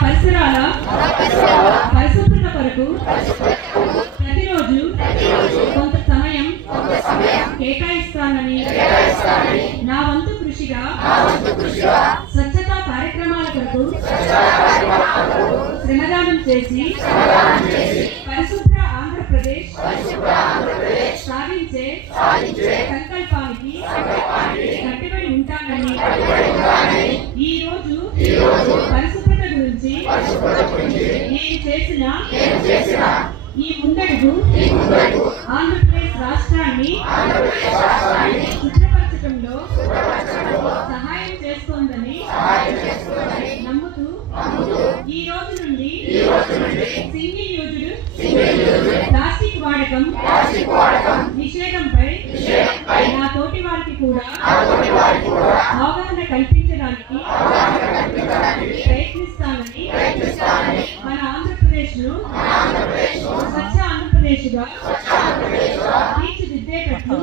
పరిసరాల పరిశుభ్రత కొరకు ప్రతిరోజు కొంత సమయం కేటాయిస్తానని నా వంతు కృషిగా స్వచ్ఛతా కార్యక్రమాల కొరకు శ్రమదానం చేసి పరిశుభ్ర ఆంధ్రప్రదేశ్ సాధించే సంకల్పానికి కట్టుబడి ఉంటానని ఈ రోజు పరిశుభ్రత గురించి నేను చేసిన ఈ ముందడుగు ఆంధ్రప్రదేశ్ రాష్ట్రాన్ని శుభ్రపరచడంలో సహాయం చేస్తోందని నమ్ముతూ ఈ రోజు నుండి సింగిల్ యూజ్డ్ ప్లాస్టిక్ వాడకం నిషేధంపై నా తోటి వారికి కూడా అవగాహన కల్పించడానికి ప్రయత్నిస్తానని మన ఆంధ్రప్రదేశ్ ను స్వచ్ఛ ఆంధ్రప్రదేశ్ గా తీర్చిదిద్దేటట్లు